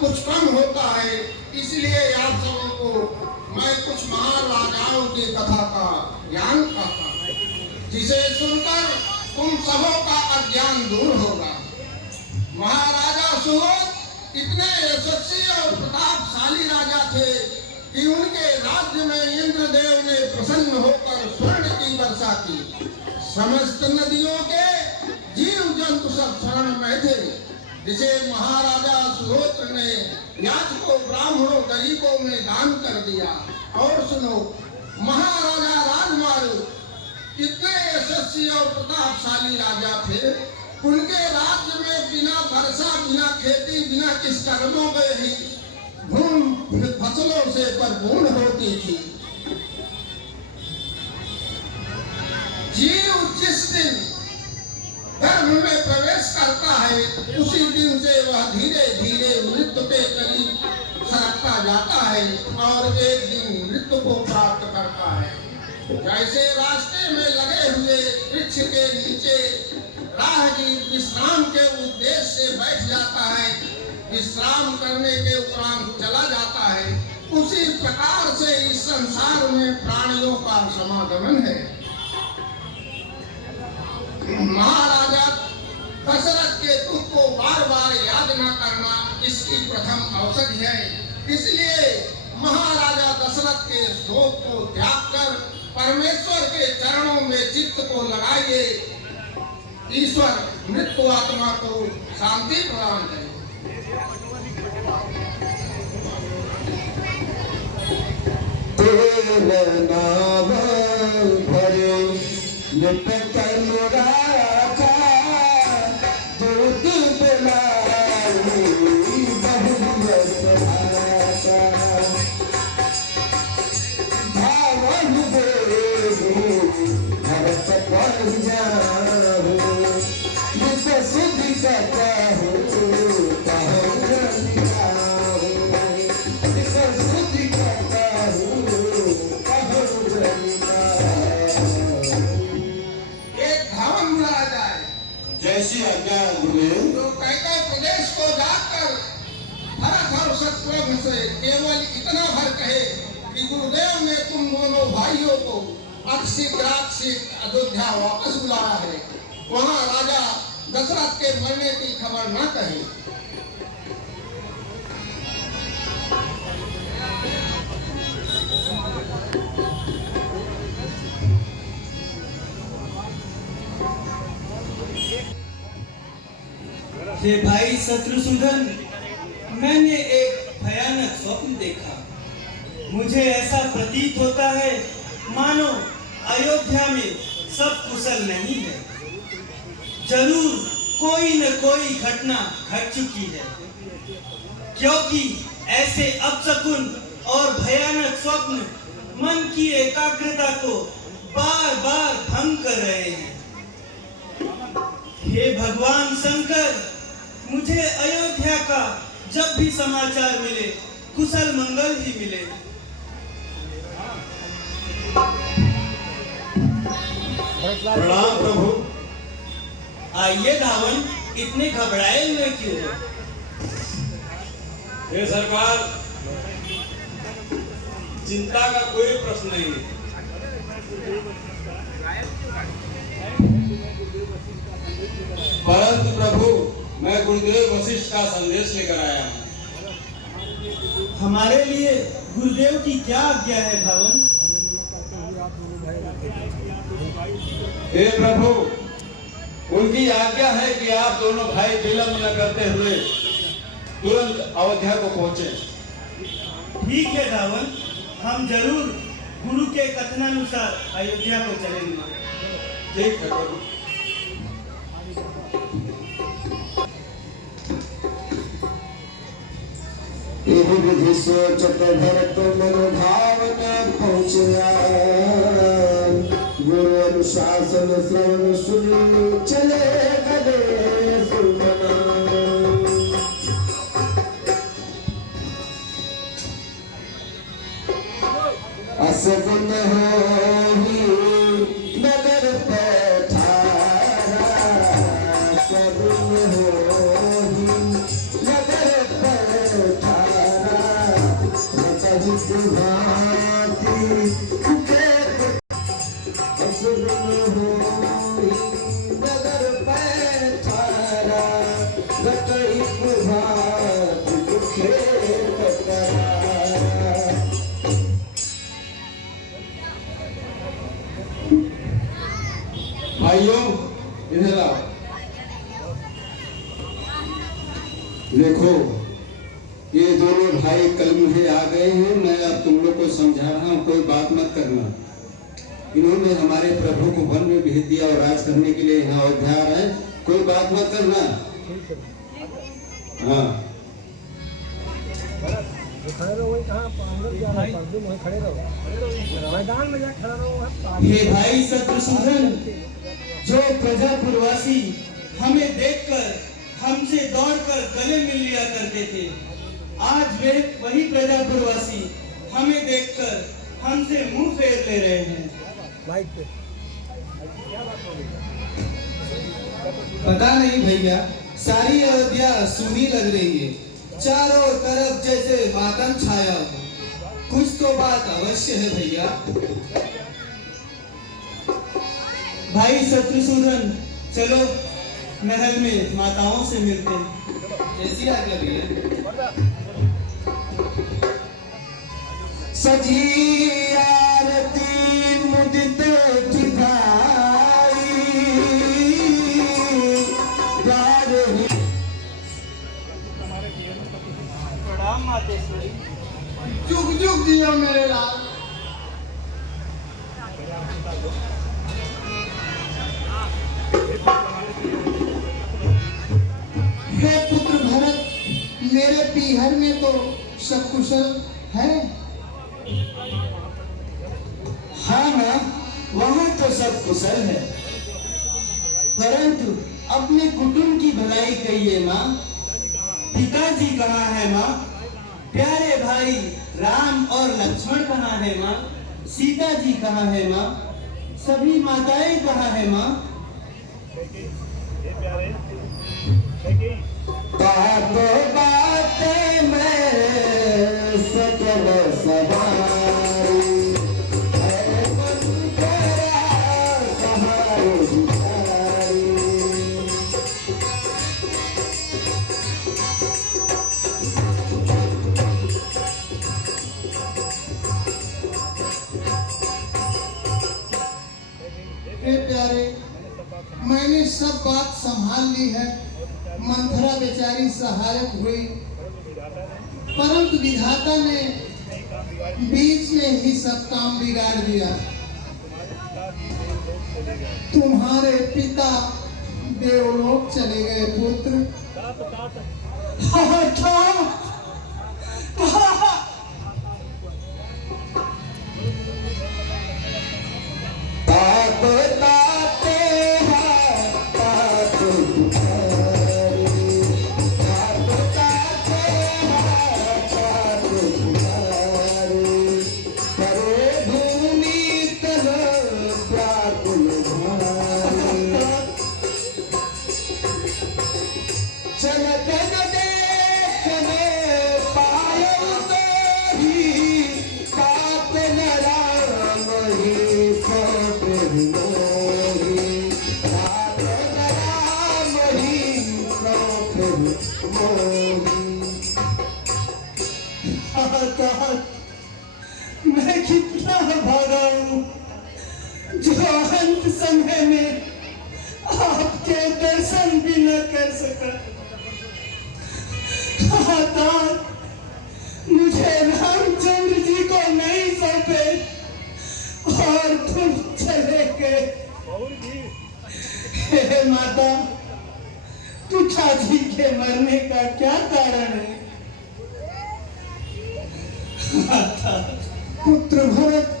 कुछ कम होता है। इसलिए आप सबों को मैं कुछ महान राजाओं की कथा का ज्ञान कहता हूँ, जिसे सुनकर तुम सबों का अज्ञान दूर होगा। महाराजा सुहोत इतने यशस्वी और प्रतापशाली राजा थे कि उनके राज्य में इंद्रदेव ने प्रसन्न होकर स्वर्ण की वर्षा की। समस्त नदियों के जीव जंतु सब शरण में थे, जिसे महाराजा सुहोत्र ने याचकों, ब्राह्मणों, गरीबों में दान कर दिया। और सुनो, महाराजा राजमार्ग कितने यशस्वी और प्रतापशाली राजा थे। उनके राज्य में बिना वर्षा, बिना खेती, बिना किस कर्मों के ही भूमि फसलों से परिपूर्ण होती थी। जीव जिस दिन धर्म में प्रवेश करता है, उसी दिन से वह धीरे धीरे मृत्यु के करीब सरकता जाता है और एक दिन मृत्यु को प्राप्त करता है। जैसे रास्ते में लगे हुए वृक्ष के नीचे राहगीर विश्राम के उद्देश्य से बैठ जाता है, विश्राम करने के उपरांत चला जाता है, उसी प्रकार से इस संसार में प्राणियों का समागमन है। महाराजा दशरथ के दुख को बार बार याद न करना इसकी प्रथम औषधि है। इसलिए महाराजा दशरथ के शोक को त्याग कर परमेश्वर के चरणों में चित्त को लगाइए। ईश्वर मृत्यु आत्मा को शांति प्रदान करे। केवल इतना भर कहे कि गुरुदेव ने तुम दोनों भाइयों को अयोध्या वापस बुलाया है। वहाँ राजा दशरथ के मरने की खबर न कहे। हे भाई शत्रुसूदन, मैंने एक भयानक स्वप्न देखा। मुझे ऐसा प्रतीत होता है मानो अयोध्या में सब कुशल नहीं है। जरूर कोई न कोई घटना घट चुकी है, क्योंकि ऐसे अपशकुन और भयानक स्वप्न मन की एकाग्रता को बार बार भंग कर रहे हैं। हे भगवान शंकर, मुझे अयोध्या का जब भी समाचार मिले कुशल मंगल ही मिले। प्रणाम प्रभु। आइए धावन, इतने घबराए हुए क्यों हो? हे सरकार, चिंता का कोई प्रश्न नहीं है। परंतु प्रभु, मैं गुरुदेव वशिष्ठ का संदेश लेकर आया हूँ। हमारे लिए गुरुदेव की क्या आज्ञा है भावन? हे प्रभु, उनकी आज्ञा है कि आप दोनों भाई विलंब न करते हुए तुरंत अयोध्या को पहुंचे। ठीक है धावन, हम जरूर गुरु के उनके कथनानुसार अयोध्या को चलेंगे। ठीक है प्रभु। एहि विधि सोचत भरत मनोभावन पहुँचया, गुरु अनुशासन श्रवण सुनि चले गए सुमना। असगुन होहि नगर पठारा, सगुन होहि नगर पठारा, कहि भांति फुके। असगुन होहि नगर पठारा, कहि भांति फुके पठारा। भाइयों इधर आओ। देखो ये दोनों भाई कल मुझे आ गए हैं, मैं अब तुम लोग को समझा रहा हूँ, कोई बात मत करना। इन्होंने हमारे प्रभु को वन में भेज दिया और राज करने के लिए यहाँ अयोध्या आ रहे हैं, कोई बात मत करना। हाँ हे भाई शत्रुसूदन, जो प्रजापुरवासी हमें देखकर हमसे दौड़कर गले मिल लिया करते थे, आज वे वही प्रजापुरवासी हमें देखकर हमसे मुंह फेर ले रहे हैं। पता नहीं भैया, सारी अयोध्या सूनी लग रही है, चारों तरफ जैसे मातम छाया हो। कुछ तो बात अवश्य है भैया। भाई शत्रुसूदन, चलो महल में माताओं से मिलते हैं। जैसी आज्ञा भैया। सजी आरती मुझते ठिकाई, प्रणाम मातेश्वरी। जुग जुग जियो मेरे लाल। हे पुत्र भरत, मेरे पीहर में तो सब कुशल है। हाँ माँ, वहाँ तो सब कुशल है, परंतु अपने कुटुंब की भलाई कहिए माँ। पिताजी कहाँ है माँ? प्यारे भाई राम और लक्ष्मण कहाँ है माँ? सीता जी कहाँ है माँ? सभी माताएं कहाँ है माँ? बात बातें में सकल सवारी, है मन तेरा सहारो भिखारी। हे प्यारे, मैंने सब बात संभाल ली है। मंथरा बेचारी सहायक हुई, परंतु विधाता ने बीच में ही सब काम बिगाड़ दिया। तुम्हारे पिता देवलोक चले गए पुत्र। ताप ताते हैं ताप तुम्हारी, ताप ताते हैं ताप तुम्हारी, करे भूमि तल व्याकुल भारी। चलत न देख में पायो ही, ताप न राम ही सौंप मोही, ताप न राम ही सौंप मोही। मैं कितना भागा हूँ, जो अंत समय में आपके दर्शन भी न कर सका। मुझे रामचंद्र जी को नहीं सौंपे और तुम चले गए। हे माता, पिताजी के मरने का क्या कारण है? माता, पुत्र भरत,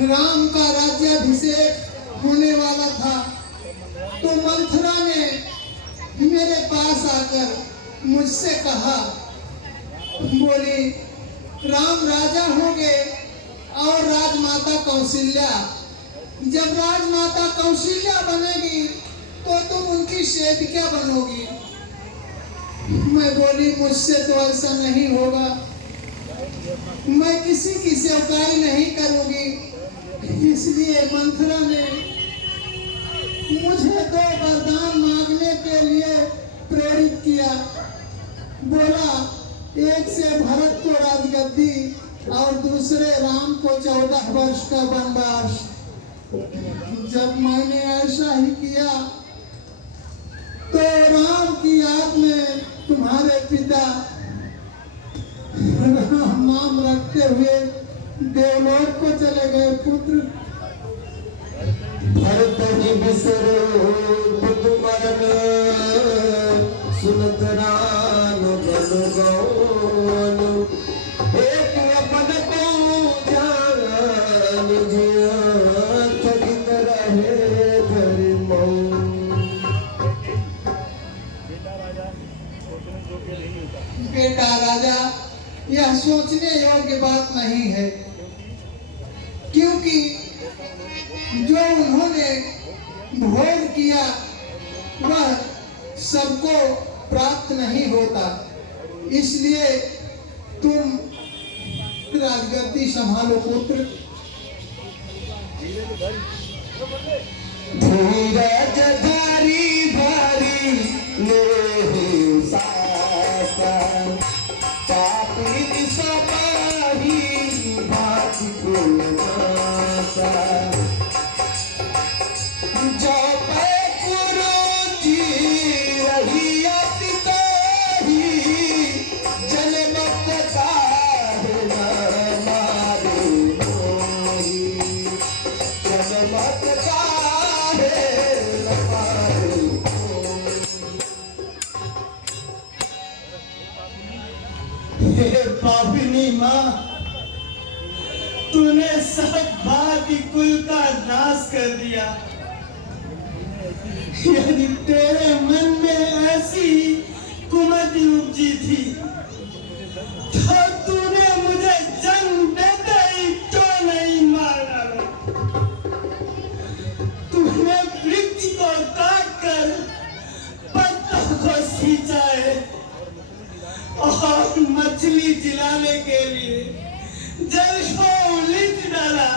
राम का राज्याभिषेक होने वाला था तो मंथरा ने मेरे पास आकर मुझसे कहा, बोली राम राजा होंगे और राजमाता कौशल्या, जब राजमाता कौशल्या बनेगी तो तुम उनकी सेविका बनोगी। मैं बोली मुझसे तो ऐसा नहीं होगा, मैं किसी की सेवकाई नहीं करूंगी। इसलिए मंथरा ने मुझे 2 वरदान मांगने के लिए प्रेरित किया। बोला, एक से भरत को राजगद्दी और दूसरे राम को 14 वर्ष का वनवास। जब मैंने ऐसा ही किया तो राम की याद में तुम्हारे पिता राम नाम रखते हुए देवलोक को चले गए। पुत्र, भरत ही बिसरो बुध मरन, सुनत राम बन गौन, एक अपन को जान जिया, थकित रहे धरि मौन। बेटा राजा, यह सोचने योग्य बात नहीं है, क्योंकि जो उन्होंने भोग किया वह सबको प्राप्त नहीं होता। इसलिए तुम राजगद्दी संभालो पुत्र। धीरज धारी भारी नेहि सासा, पापी सबाही भाति कुल नासा। जो पे गुरु जी रही अति ताही, जनमत काहे न मारे मोही, जनमत काहे न मारे मोही। हे पापिनी माँ, तूने सब भांति कुल का नाश कर दिया। यदि तेरे मन में ऐसी कुमति उपजी थी तो तूने मुझे जन्म देते ही क्यों नहीं मारा? तूने वृक्ष को काट कर पत्तों को सींचा है और मछली जिलाने के लिए जल को उलीच डाला।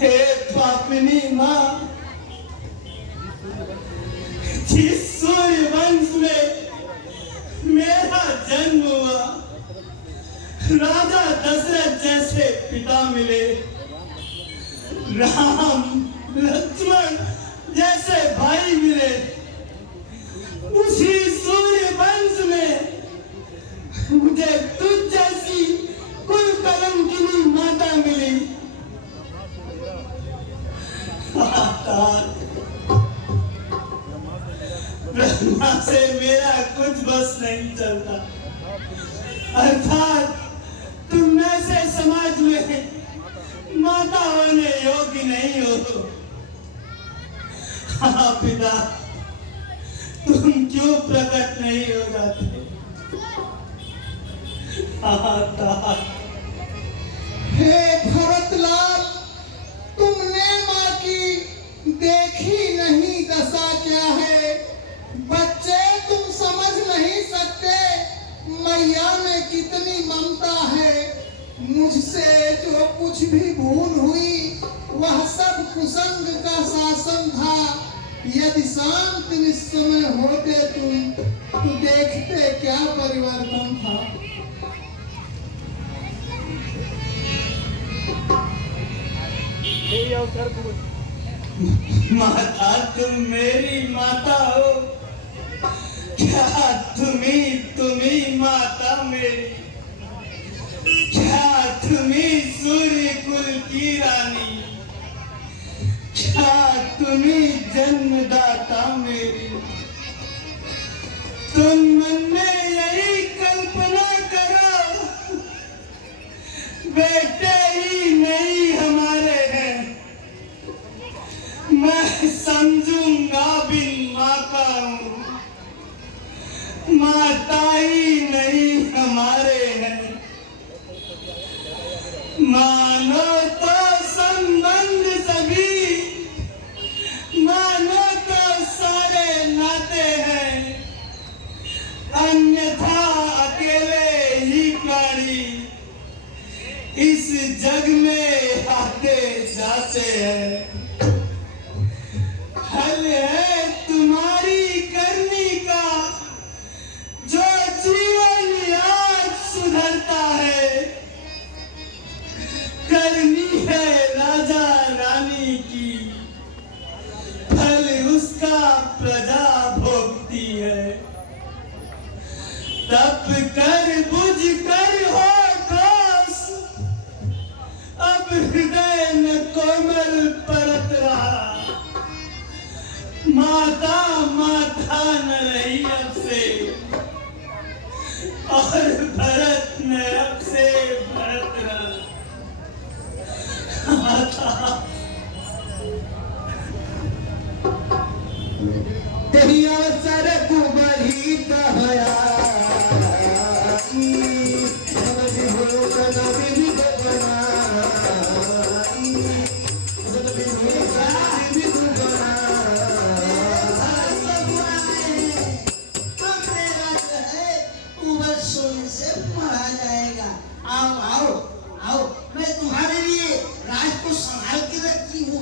हे पापिनी माँ, जिस सूर्य वंश में मेरा जन्म हुआ, राजा दशरथ जैसे पिता मिले, राम लक्ष्मण जैसे भाई मिले, उसी सूर्य वंश में मुझे तुझ जैसी कुल कलंकिनी माता मिली। ब्रह्मा से मेरा कुछ बस नहीं चलता, अर्थात तुम में से समाज में माता होने योग्य नहीं हो। हाँ पिता, तुम क्यों प्रकट नहीं हो जाते? हे भरतलाल, तुमने माँ की देखी नहीं दशा क्या है। बच्चे, तुम समझ नहीं सकते मैया में कितनी ममता है। मुझसे जो कुछ भी भूल हुई वह सब कुसंग का शासन था। यदि शांत निस्समय होते तुम तो देखते क्या परिवर्तन था। माता, तुम मेरी माता हो, क्या तुम्ही माता मेरी, क्या तुम्ही सूर्य कुल की रानी, क्या तुम्ही जन्मदाता मेरी। तुम मन में यही कल्पना करो, बेटे ही नहीं हमारे हैं, मैं समझूंगा बिन माँ का हूँ, माता ही नहीं हमारे हैं। मानो तो संबंध सभी, मानो तो सारे नाते हैं, अन्यथा अकेले ही प्राणी इस जग में आते जाते हैं। हल है तुम्हारी करनी का, जो जीवन आज सुधरता है, करनी है राजा रानी की, फल उसका प्रजा भोगती है। तप कर बुझ कर हो ठोस, अब हृदय में कोमल परत रहा, माता माता न रही अब से, और भरत न अब से भरत रहा। माता तेरी अवसर कुबरी कहया, आओ आओ आओ, मैं तुम्हारे लिए राज को संभाल के रखी हूँ।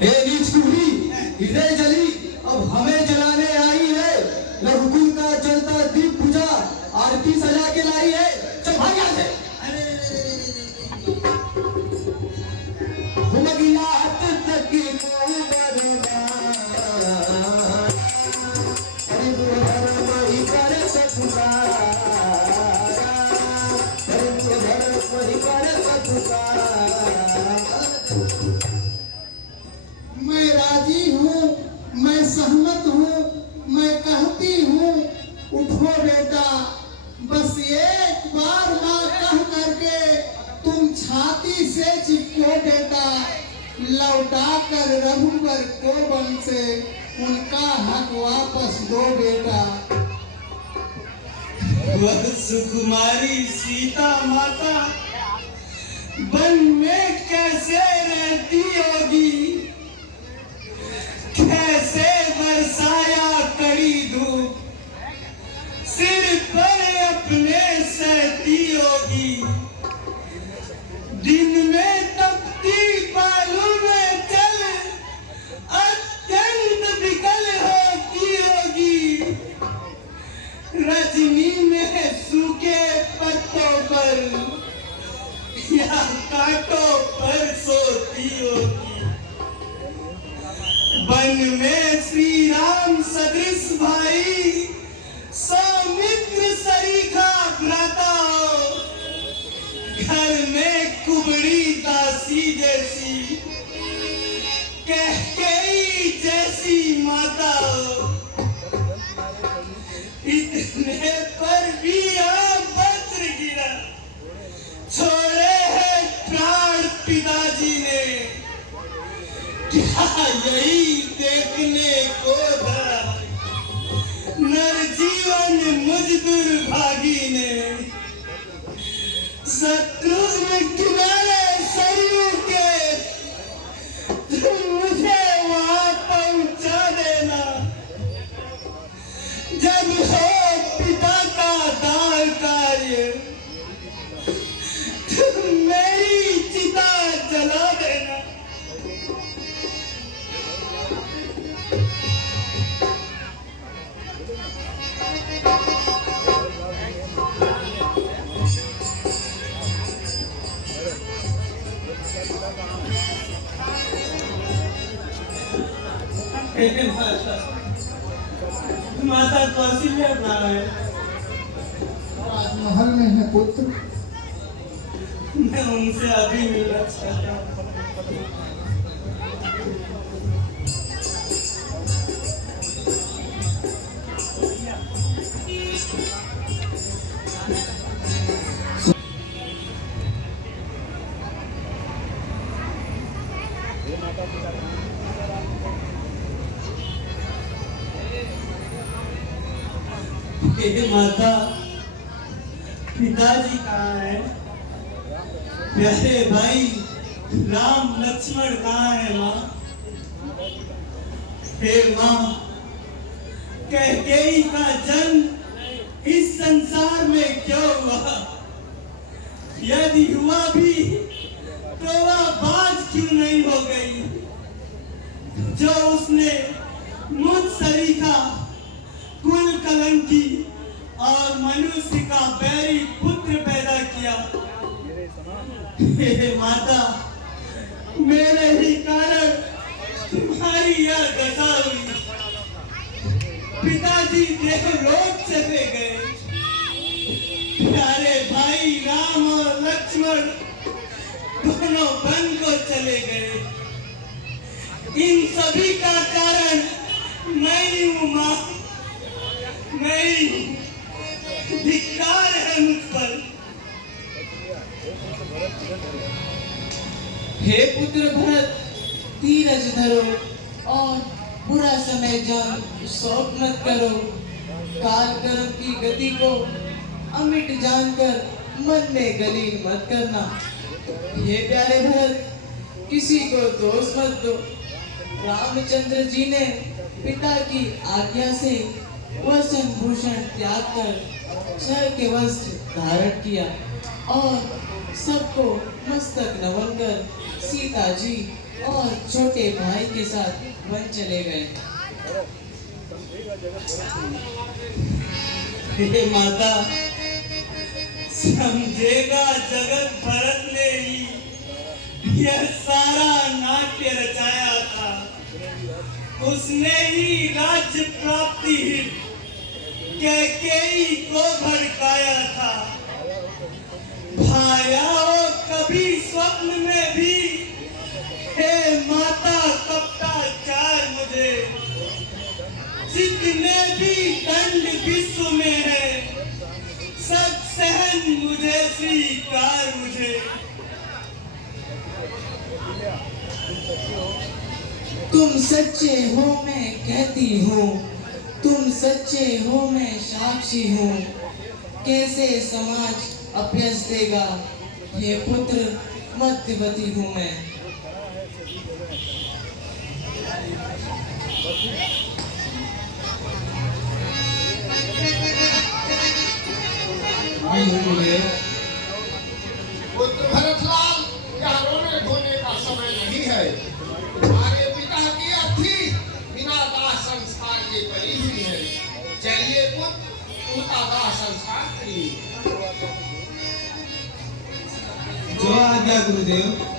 हे नीच कुबरी, हृदय जली अब हमें जलाने आई है। रघुकुल का जलता दीप बुझा, आरती सजा के लाई है। चल भाग यहाँ से। हुमगिला हत तक की कुबरना, अरे बुहर वही कर सकुकारा, अरे बुहर वही कर सकुकारा। मैं राजी हूँ, मैं सहमत हूँ, मैं कहती हूँ, उठो बेटा, बस एक बार माँ कह करके तुम छाती से चिपको बेटा, लौटा कर रघुवर को वन से उनका हक वापस दो बेटा। वह सुकुमारी सीता माता वन में कैसे रहती होगी, कैसे बरसाया कड़ी धूप सिर पर अपने सहती होगी, दिन में तपती बालू में चल अत्यंत विकल होती होगी, रजनी में सूखे पत्तों पर या कांटों पर सोती होगी। वन में श्री राम सदृश भाई, सौमित्र सरीखा भ्राता हो, घर में कुबड़ी दासी जैसी, कैकेयी जैसी माता हो, इतने पर भी यहाँ वज्र गिरा, छोड़े हैं प्राण पिताजी ने, क्या यही देखने को धरा, नरजीवन मुझ दुर्भागी ने, शत्रुघ्न किनारे सरयू के, तुम मुझे वहां पहुंचा देना, जब हो पिता का दान कार्य, तुम मेरी चिता जला देना। माता कौशल्या कहाँ है? राजमहल में है पुत्र। मैं उनसे अभी मिलना चाहता हूँ। हे माता, पिताजी कहाँ है? प्यारे भाई राम लक्ष्मण कहाँ है माँ? हे माँ, कैकेयी का जन्म इस संसार में क्यों हुआ? यदि हुआ भी तो वह बाज क्यों नहीं हो गई? जो उसने मुझ सरीखा कुल कलंकी और मनुष्य का बैरी पुत्र पैदा किया। हे माता, मेरे ही कारण तुम्हारी यह दशा हुई। पिताजी देवलोक चले गए, प्यारे भाई राम और लक्ष्मण दोनों वन को चले गए। इन सभी का कारण मैं ही हूँ माँ, मैं ही हूँ। धिक्कार है मुझ पर। हे पुत्र भरत, धीरज धरो और बुरा समय जान शोक मत करो। काल कर्म की गति को अमिट जानकर मन में गलीन मत करना। हे प्यारे भरत, किसी को दोष मत दो। रामचंद्र जी ने पिता की आज्ञा से वसन भूषण त्याग कर क्षय के वस्त्र धारण किया और सबको मस्तक नमन कर सीता जी और छोटे भाई के साथ वन चले गए। हे माता, समझेगा जगत भरत ने ही यह सारा नाट्य रचाया था। उसने ही राज्य प्राप्ति कैकेयी को भड़काया था। भाया वो कभी स्वप्न में भी, हे माता कपटाचार मुझे। जितने भी दंड विश्व में है, सब सहन मुझे स्वीकार मुझे। तुम सच्चे हो मैं कहती हूँ, तुम सच्चे हो मैं साक्षी हूँ। कैसे समाज अभ्यस देगा, ये पुत्र मध्यवती हूँ मैं। पुत्र भरतलाल, यह रोने धोने का समय नहीं है। हमारे पिता की अर्थी बिना दाह संस्कार के पड़ी हुई है। चलिए पुत्र, उनका दाह संस्कार करिए। जो आज्ञा गुरुदेव।